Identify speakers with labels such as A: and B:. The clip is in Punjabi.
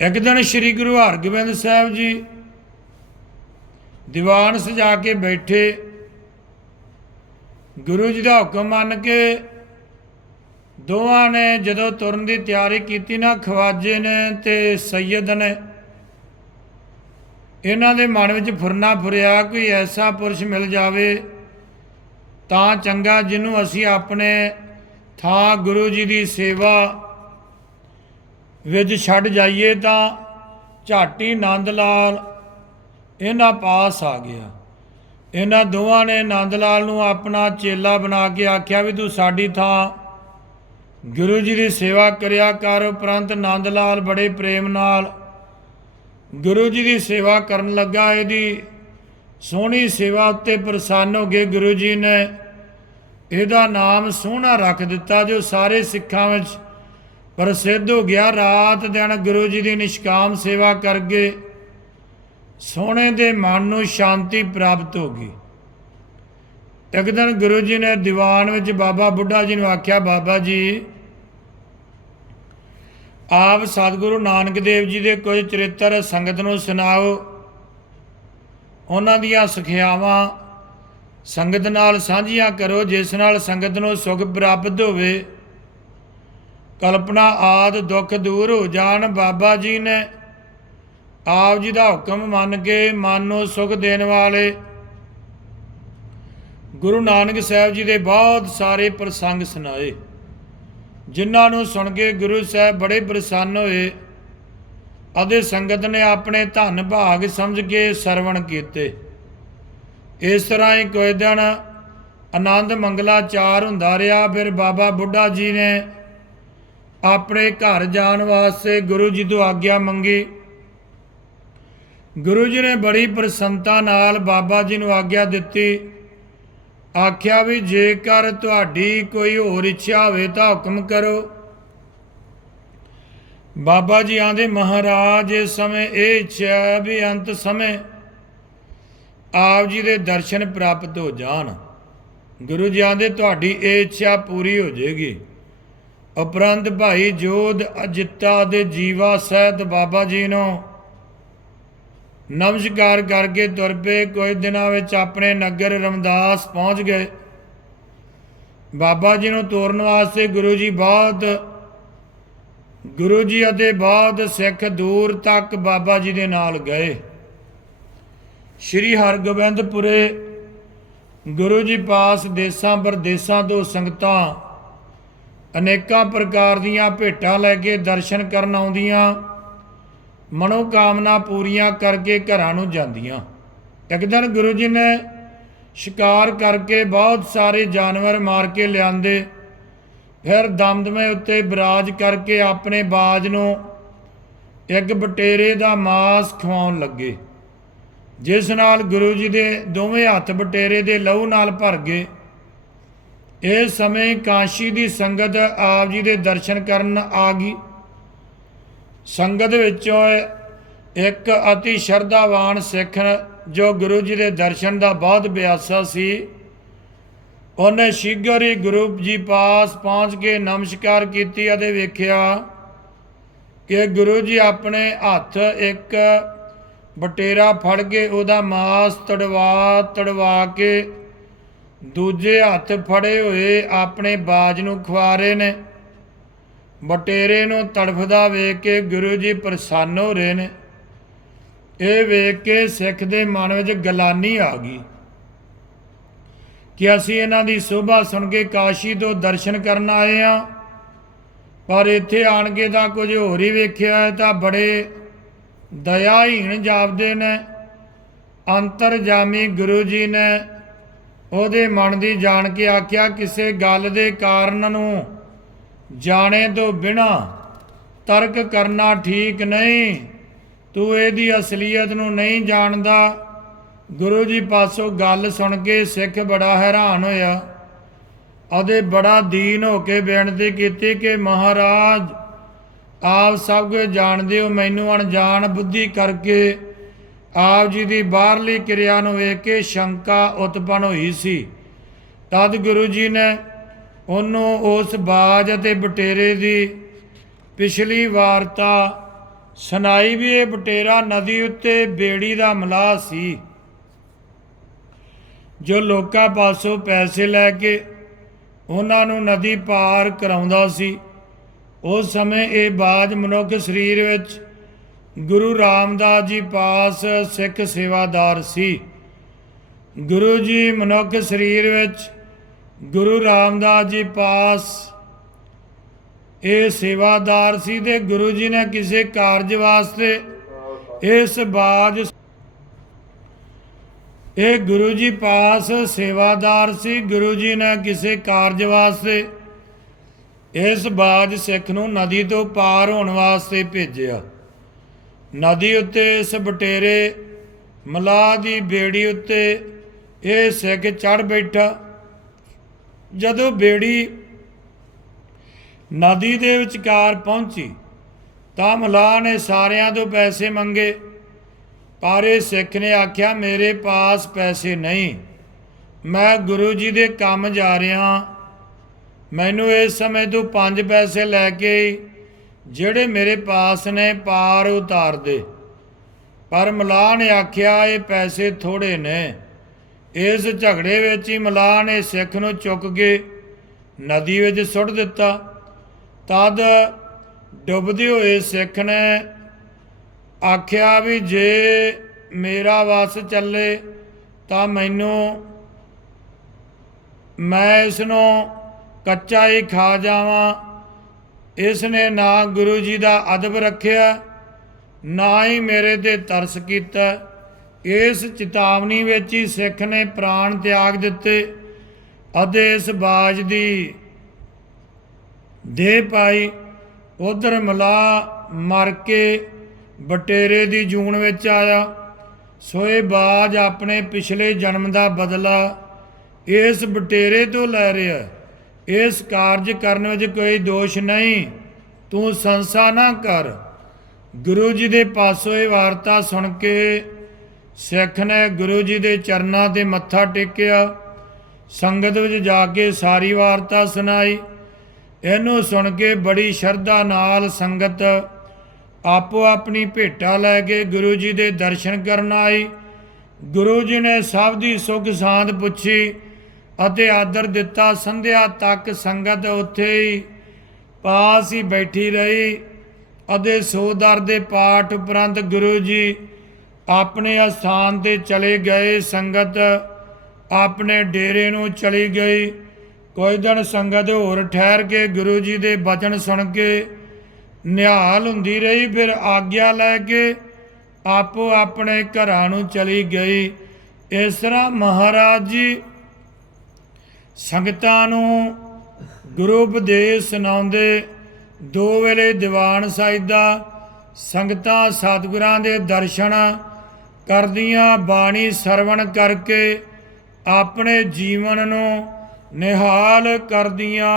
A: ਇੱਕ ਦਿਨ ਸ੍ਰੀ ਗੁਰੂ ਹਰਗੋਬਿੰਦ ਸਾਹਿਬ ਜੀ ਦੀਵਾਨ ਸਜਾ ਕੇ ਬੈਠੇ। ਗੁਰੂ ਜੀ ਦਾ ਹੁਕਮ ਮੰਨ ਕੇ ਦੋਵਾਂ ਨੇ ਜਦੋਂ ਤੁਰਨ ਦੀ ਤਿਆਰੀ ਕੀਤੀ ਨਾ, ਖਵਾਜੇ ਨੇ ਤੇ ਸੈਯਦ ਨੇ, ਇਹਨਾਂ ਦੇ ਮਨ ਵਿੱਚ ਫੁਰਨਾ ਫੁਰਿਆ ਕੋਈ ਐਸਾ ਪੁਰਸ਼ ਮਿਲ ਜਾਵੇ ਤਾਂ ਚੰਗਾ, ਜਿਹਨੂੰ ਅਸੀਂ ਆਪਣੇ ਥਾਂ ਗੁਰੂ ਜੀ ਦੀ ਸੇਵਾ ਵਿੱਚ ਛੱਡ ਜਾਈਏ ਤਾਂ ਝਾਟੀ ਨੰਦ ਲਾਲ ਇਹਨਾਂ ਪਾਸ ਆ ਗਿਆ। ਇਹਨਾਂ ਦੋਵਾਂ ਨੇ ਨੰਦ ਲਾਲ ਨੂੰ ਆਪਣਾ ਚੇਲਾ ਬਣਾ ਕੇ ਆਖਿਆ ਵੀ ਤੂੰ ਸਾਡੀ ਥਾਂ ਗੁਰੂ ਜੀ ਦੀ ਸੇਵਾ ਕਰਿਆ ਕਰ, ਉਪਰੰਤ ਨੰਦ ਲਾਲ ਬੜੇ ਪ੍ਰੇਮ ਨਾਲ ਗੁਰੂ ਜੀ ਦੀ ਸੇਵਾ ਕਰਨ ਲੱਗਾ। ਇਹਦੀ ਸੋਹਣੀ ਸੇਵਾ ਉੱਤੇ ਪ੍ਰਸੰਨ ਹੋ ਗਏ। ਗੁਰੂ ਜੀ ਨੇ ਇਹਦਾ ਨਾਮ ਸੋਹਣਾ ਰੱਖ ਦਿੱਤਾ ਜੋ ਸਾਰੇ ਸਿੱਖਾਂ ਵਿੱਚ ਪ੍ਰਸਿੱਧ ਹੋ ਗਿਆ, ਰਾਤ ਦਿਨ ਗੁਰੂ ਜੀ ਦੀ ਨਿਸ਼ਕਾਮ ਸੇਵਾ ਕਰਕੇ ਸੋਹਣੇ ਦੇ ਮਨ ਨੂੰ ਸ਼ਾਂਤੀ ਪ੍ਰਾਪਤ ਹੋ ਗਈ। ਇੱਕ ਦਿਨ ਗੁਰੂ ਜੀ ਨੇ ਦੀਵਾਨ ਵਿੱਚ ਬਾਬਾ ਬੁੱਢਾ ਜੀ ਨੂੰ ਆਖਿਆ, ਬਾਬਾ ਜੀ, ਆਪ ਸਤਿਗੁਰੂ ਨਾਨਕ ਦੇਵ ਜੀ ਦੇ ਕੁਝ ਚਰਿੱਤਰ ਸੰਗਤ ਨੂੰ ਸੁਣਾਓ। ਉਹਨਾਂ ਦੀਆਂ ਸਿੱਖਿਆਵਾਂ ਸੰਗਤ ਨਾਲ ਸਾਂਝੀਆਂ ਕਰੋ, ਜਿਸ ਨਾਲ ਸੰਗਤ ਨੂੰ ਸੁਖ ਪ੍ਰਾਪਤ ਹੋਵੇ। ਕਲਪਨਾ ਆਦ ਦੁੱਖ ਦੂਰ ਹੋ ਜਾਣ ਬਾਬਾ ਜੀ ਨੇ ਆਪ ਜੀ ਦਾ ਹੁਕਮ ਮੰਨ ਕੇ ਮਨ ਨੂੰ ਸੁਖ ਦੇਣ ਵਾਲੇ ਗੁਰੂ ਨਾਨਕ ਸਾਹਿਬ ਜੀ ਦੇ ਬਹੁਤ ਸਾਰੇ ਪ੍ਰਸੰਗ ਸੁਣਾਏ। ਜਿਨ੍ਹਾਂ ਨੂੰ ਸੁਣ ਕੇ ਗੁਰੂ ਸਾਹਿਬ ਬੜੇ ਪ੍ਰਸੰਨ ਹੋਏ ਅਤੇ ਸੰਗਤ ਨੇ ਆਪਣੇ ਧੰਨ ਭਾਗ ਸਮਝ ਕੇ ਸਰਵਣ ਕੀਤੇ। ਇਸ ਤਰ੍ਹਾਂ ਹੀ ਕੋਈ ਦਿਨ ਆਨੰਦ ਮੰਗਲਾਚਾਰ ਹੁੰਦਾ ਰਿਹਾ, ਫਿਰ ਬਾਬਾ ਬੁੱਢਾ ਜੀ ਨੇ ਆਪਣੇ ਘਰ ਜਾਣ ਵਾਸਤੇ ਗੁਰੂ ਜੀ ਤੋਂ ਆਗਿਆ ਮੰਗੀ। ਗੁਰੂ ਜੀ ਨੇ ਬੜੀ ਪ੍ਰਸੰਨਤਾ ਨਾਲ ਬਾਬਾ ਜੀ ਨੂੰ ਆਗਿਆ ਦਿੱਤੀ। ਆਖਿਆ ਵੀ ਜੇਕਰ ਤੁਹਾਡੀ ਕੋਈ ਹੋਰ ਇੱਛਾ ਹੋਵੇ ਤਾਂ ਹੁਕਮ ਕਰੋ। ਬਾਬਾ ਜੀ ਆਂਦੇ, ਮਹਾਰਾਜ, ਇਸ ਸਮੇਂ ਇਹ ਇੱਛਾ ਵੀ ਅੰਤ ਸਮੇਂ ਆਪ ਜੀ ਦੇ ਦਰਸ਼ਨ ਪ੍ਰਾਪਤ ਹੋ ਜਾਣ। ਗੁਰੂ ਜੀ ਆਂਦੇ, ਤੁਹਾਡੀ ਇਹ ਇੱਛਾ ਪੂਰੀ ਹੋ ਜਾਏਗੀ। ਉਪਰੰਤ ਭਾਈ ਜੋਧ ਅਜਿੱਤਾ ਦੇ ਜੀਵਾ ਸਹਿਤ ਬਾਬਾ ਜੀ ਨੂੰ ਨਮਸਕਾਰ ਕਰਕੇ ਤੁਰ ਪਏ। ਕੁਝ ਦਿਨਾਂ ਵਿੱਚ ਆਪਣੇ ਨਗਰ ਰਮਦਾਸ ਪਹੁੰਚ ਗਏ। ਬਾਬਾ ਜੀ ਨੂੰ ਤੋਰਨ ਵਾਸਤੇ ਗੁਰੂ ਜੀ ਬਹੁਤ, ਗੁਰੂ ਜੀ ਅਤੇ ਬਹੁਤ ਸਿੱਖ ਦੂਰ ਤੱਕ ਬਾਬਾ ਜੀ ਦੇ ਨਾਲ ਗਏ। ਸ਼੍ਰੀ ਹਰਗੋਬਿੰਦਪੁਰੇ ਗੁਰੂ ਜੀ ਪਾਸ ਦੇਸਾਂ ਪਰਦੇਸਾਂ ਤੋਂ ਸੰਗਤਾਂ ਅਨੇਕਾਂ ਪ੍ਰਕਾਰ ਦੀਆਂ ਭੇਟਾਂ ਲੈ ਕੇ ਦਰਸ਼ਨ ਕਰਨ ਆਉਂਦੀਆਂ ਮਨੋ ਕਾਮਨਾ ਪੂਰੀਆਂ ਕਰਕੇ ਘਰਾਂ ਨੂੰ ਜਾਂਦੀਆਂ। ਇੱਕ ਦਿਨ ਗੁਰੂ ਜੀ ਨੇ ਸ਼ਿਕਾਰ ਕਰਕੇ ਬਹੁਤ ਸਾਰੇ ਜਾਨਵਰ ਮਾਰ ਕੇ ਲਿਆਂਦੇ। ਫਿਰ ਦਮਦਮੇ ਉੱਤੇ ਬਿਰਾਜ ਕਰਕੇ ਆਪਣੇ ਬਾਜ ਨੂੰ ਇੱਕ ਬਟੇਰੇ ਦਾ ਮਾਸ ਖਵਾਉਣ ਲੱਗੇ। ਜਿਸ ਨਾਲ ਗੁਰੂ ਜੀ ਦੇ ਦੋਵੇਂ ਹੱਥ ਬਟੇਰੇ ਦੇ ਲਹੂ ਨਾਲ ਭਰ ਗਏ। ਇਸ ਸਮੇਂ ਕਾਸ਼ੀ ਦੀ ਸੰਗਤ ਆਪ ਜੀ ਦੇ ਦਰਸ਼ਨ ਕਰਨ ਆ ਗਈ। ਸੰਗਤ ਵਿੱਚੋਂ ਇੱਕ ਅਤੀ ਸ਼ਰਧਾਵਾਨ ਸਿੱਖ ਜੋ ਗੁਰੂ ਜੀ ਦੇ ਦਰਸ਼ਨ ਦਾ ਬਹੁਤ ਬਿਆਸਾ ਸੀ, ਉਹਨੇ ਸ਼ੀਘਰ ਹੀ ਗੁਰੂ ਜੀ ਪਾਸ ਪਹੁੰਚ ਕੇ ਨਮਸਕਾਰ ਕੀਤੀ ਅਤੇ ਵੇਖਿਆ ਕਿ ਗੁਰੂ ਜੀ ਆਪਣੇ ਹੱਥ ਇੱਕ ਬਟੇਰਾ ਫੜ ਕੇ ਉਹਦਾ ਮਾਸ ਤੜਵਾ ਤੜਵਾ ਕੇ ਦੂਜੇ ਹੱਥ ਫੜੇ ਹੋਏ ਆਪਣੇ ਬਾਜ ਨੂੰ ਖਵਾ ਰਹੇ ਨੇ। ਬਟੇਰੇ ਨੂੰ ਤੜਫਦਾ ਵੇਖ ਕੇ ਗੁਰੂ ਜੀ ਪ੍ਰਸੰਨ ਹੋ ਰਹੇ ਨੇ। ਇਹ ਵੇਖ ਕੇ ਸਿੱਖ ਦੇ ਮਨ ਵਿੱਚ ਗਲਾਨੀ ਆ ਗਈ ਕਿ ਅਸੀਂ ਇਹਨਾਂ ਦੀ ਸੋਭਾ ਸੁਣ ਕੇ ਕਾਸ਼ੀ ਤੋਂ ਦਰਸ਼ਨ ਕਰਨ ਆਏ ਆ ਪਰ ਇੱਥੇ ਆਣ ਕੇ ਤਾਂ ਕੁਝ ਹੋਰ ਹੀ ਵੇਖਿਆ ਹੈ ਤਾਂ ਬੜੇ ਦਇਆਹੀਣ ਜਾਪਦੇ ਨੇ। ਅੰਤਰਜਾਮੀ ਗੁਰੂ ਜੀ ਨੇ ਉਹਦੇ ਮਨ ਦੀ ਜਾਣ ਕੇ ਆਖਿਆ, ਕਿਸੇ ਗੱਲ ਦੇ ਕਾਰਨ ਨੂੰ ਜਾਣੇ ਤੋਂ ਬਿਨਾ ਤਰਕ ਕਰਨਾ ਠੀਕ ਨਹੀਂ। ਤੂੰ ਇਹਦੀ ਅਸਲੀਅਤ ਨੂੰ ਨਹੀਂ ਜਾਣਦਾ। ਗੁਰੂ ਜੀ ਪਾਸੋਂ ਗੱਲ ਸੁਣ ਕੇ ਸਿੱਖ ਬੜਾ ਹੈਰਾਨ ਹੋਇਆ। ਉਹਦੇ ਬੜਾ ਦੀਨ ਹੋ ਕੇ ਬੇਨਤੀ ਕੀਤੀ ਕਿ ਮਹਾਰਾਜ, ਆਪ ਸਭ ਕੁਝ ਜਾਣਦੇ ਹੋ, ਮੈਨੂੰ ਅਣਜਾਣ ਬੁੱਧੀ ਕਰਕੇ ਆਪ ਜੀ ਦੀ ਬਾਹਰਲੀ ਕਿਰਿਆ ਨੂੰ ਵੇਖ ਕੇ ਸ਼ੰਕਾ ਉਤਪਨ ਹੋਈ ਸੀ। ਤਦ ਗੁਰੂ ਜੀ ਨੇ ਉਹਨੂੰ ਉਸ ਬਾਜ ਅਤੇ ਬਟੇਰੇ ਦੀ ਪਿਛਲੀ ਵਾਰਤਾ ਸੁਣਾਈ ਵੀ ਇਹ ਬਟੇਰਾ ਨਦੀ ਉੱਤੇ ਬੇੜੀ ਦਾ ਮਲਾਹ ਸੀ। ਜੋ ਲੋਕਾਂ ਪਾਸੋਂ ਪੈਸੇ ਲੈ ਕੇ ਉਹਨਾਂ ਨੂੰ ਨਦੀ ਪਾਰ ਕਰਾਉਂਦਾ ਸੀ, ਉਸ ਸਮੇਂ ਇਹ ਬਾਜ ਮਨੁੱਖ ਸਰੀਰ ਵਿੱਚ ਗੁਰੂ ਰਾਮਦਾਸ ਜੀ ਪਾਸ ਸਿੱਖ ਸੇਵਾਦਾਰ ਸੀ। ਗੁਰੂ ਜੀ ਮਨੁੱਖ ਸਰੀਰ ਵਿੱਚ ਗੁਰੂ ਰਾਮਦਾਸ ਜੀ ਪਾਸ ਇਹ ਸੇਵਾਦਾਰ ਸੀ ਤੇ ਗੁਰੂ ਜੀ ਨੇ ਕਿਸੇ ਕਾਰਜ ਵਾਸਤੇ ਇਸ ਬਾਜ ਇਹ ਗੁਰੂ ਜੀ ਪਾਸ ਸੇਵਾਦਾਰ ਸੀ। ਗੁਰੂ ਜੀ ਨੇ ਕਿਸੇ ਕਾਰਜ ਵਾਸਤੇ ਇਸ ਬਾਜ ਸਿੱਖ ਨੂੰ ਨਦੀ ਤੋਂ ਪਾਰ ਹੋਣ ਵਾਸਤੇ ਭੇਜਿਆ। ਨਦੀ ਉੱਤੇ ਇਸ ਬਟੇਰੇ, ਮਲਾਹ ਦੀ ਬੇੜੀ ਉੱਤੇ ਇਹ ਸਿੱਖ ਚੜ ਬੈਠਾ। ਜਦੋਂ ਬੇੜੀ ਨਦੀ ਦੇ ਵਿਚਕਾਰ ਪਹੁੰਚੀ, ਤਾਂ ਮਲਾਹ ਨੇ ਸਾਰਿਆਂ ਤੋਂ ਪੈਸੇ ਮੰਗੇ, ਪਰ ਇਹ ਸਿੱਖ ਨੇ ਆਖਿਆ, ਮੇਰੇ ਪਾਸ ਪੈਸੇ ਨਹੀਂ। ਮੈਂ ਗੁਰੂ ਜੀ ਦੇ ਕੰਮ ਜਾ ਰਿਹਾ ਮੈਨੂੰ ਇਸ ਸਮੇਂ ਤੋਂ ਪੰਜ ਪੈਸੇ ਲੈ ਕੇ ਜਿਹੜੇ ਮੇਰੇ ਪਾਸ ਨੇ ਪਾਰ ਉਤਾਰ ਦੇ। ਪਰ ਮਲਾਹ ਨੇ ਆਖਿਆ, ਇਹ ਪੈਸੇ ਥੋੜੇ ਨੇ। ਇਸ ਝਗੜੇ ਵਿੱਚ ਹੀ ਮਲਾਹ ਨੇ ਸਿੱਖ ਨੂੰ ਚੁੱਕ ਕੇ ਨਦੀ ਵਿੱਚ ਸੁੱਟ ਦਿੱਤਾ। ਤਦ ਡੁੱਬਦੇ ਹੋਏ ਸਿੱਖ ਨੇ ਆਖਿਆ ਵੀ, ਜੇ ਮੇਰਾ ਵਸ ਚੱਲੇ ਤਾਂ ਮੈਨੂੰ, ਮੈਂ ਇਸ ਨੂੰ ਕੱਚਾ ਹੀ ਖਾ ਜਾਵਾਂ। ਇਸ ਨੇ ਨਾ ਗੁਰੂ ਜੀ ਦਾ ਅਦਬ ਰੱਖਿਆ, ਨਾ ਹੀ ਮੇਰੇ ਤੇ ਤਰਸ ਕੀਤਾ। ਇਸ ਚੇਤਾਵਨੀ ਵਿੱਚ ਹੀ ਸਿੱਖ ਨੇ ਪ੍ਰਾਣ ਤਿਆਗ ਦਿੱਤੇ ਅਤੇ ਇਸ ਬਾਜ ਦੀ ਦੇ ਪਾਈ। ਉਧਰ ਮਲਾ ਮਰ ਕੇ ਬਟੇਰੇ ਦੀ ਜੂਨ ਵਿੱਚ ਆਇਆ। ਸੋਏ ਬਾਜ ਆਪਣੇ ਪਿਛਲੇ ਜਨਮ ਦਾ ਬਦਲਾ ਇਸ ਬਟੇਰੇ ਤੋਂ ਲੈ ਰਿਹਾ। ਇਸ ਕਾਰਜ ਕਰਨ ਵਿੱਚ ਕੋਈ ਦੋਸ਼ ਨਹੀਂ। ਤੂੰ ਸੰਸਾ ਨਾ ਕਰ। ਗੁਰੂ ਜੀ ਦੇ ਪਾਸੋਂ ਇਹ ਵਾਰਤਾ ਸੁਣ ਕੇ ਸਿੱਖ ਨੇ ਗੁਰੂ ਜੀ ਦੇ ਚਰਨਾਂ ਤੇ ਮੱਥਾ ਟੇਕਿਆ। ਸੰਗਤ ਵਿੱਚ ਜਾ ਕੇ ਸਾਰੀ ਵਾਰਤਾ ਸੁਣਾਈ। ਇਹਨੂੰ ਸੁਣ ਕੇ ਬੜੀ ਸ਼ਰਧਾ ਨਾਲ ਸੰਗਤ ਆਪੋ ਆਪਣੀ ਭੇਟਾ ਲੈ ਕੇ ਗੁਰੂ ਜੀ ਦੇ ਦਰਸ਼ਨ ਕਰਨ ਆਈ। ਗੁਰੂ ਜੀ ਨੇ ਸਭ ਦੀ ਸੁਖ ਸਾਂਦ ਪੁੱਛੀ। ਅਤੇ ਆਦਰ ਦਿੱਤਾ, ਸੰਧਿਆ ਤੱਕ ਸੰਗਤ ਉੱਥੇ ਹੀ ਪਾਸ ਹੀ ਬੈਠੀ ਰਹੀ। ਅਤੇ ਸੋਦਰ ਦੇ ਪਾਠ ਉਪਰੰਤ ਗੁਰੂ ਜੀ ਆਪਣੇ ਅਸਥਾਨ ਤੇ ਚਲੇ ਗਏ। ਸੰਗਤ ਆਪਣੇ ਡੇਰੇ ਨੂੰ ਚਲੀ ਗਈ। ਕੋਈ ਦਿਨ ਸੰਗਤ ਹੋਰ ਠਹਿਰ ਕੇ ਗੁਰੂ ਜੀ ਦੇ ਬਚਨ ਸੁਣ ਕੇ ਨਿਹਾਲ ਹੁੰਦੀ ਰਹੀ। ਫਿਰ ਆਗਿਆ ਲੈ ਕੇ ਆਪੋ ਆਪਣੇ ਘਰਾਂ ਨੂੰ ਚਲੀ ਗਈ। ਇਸ ਤਰ੍ਹਾਂ ਮਹਾਰਾਜ ਜੀ ਸੰਗਤਾਂ ਨੂੰ ਗੁਰੂ ਉਪਦੇਸ਼ ਸੁਣਾਉਂਦੇ ਦੋ ਵੇਲੇ ਦੀਵਾਨ ਸਾਹਿਦਾ ਸੰਗਤਾਂ ਸਤਿਗੁਰਾਂ ਦੇ ਦਰਸ਼ਨ ਕਰਦੀਆਂ ਬਾਣੀ ਸਰਵਣ ਕਰਕੇ ਆਪਣੇ ਜੀਵਨ ਨੂੰ ਨਿਹਾਲ ਕਰਦੀਆਂ।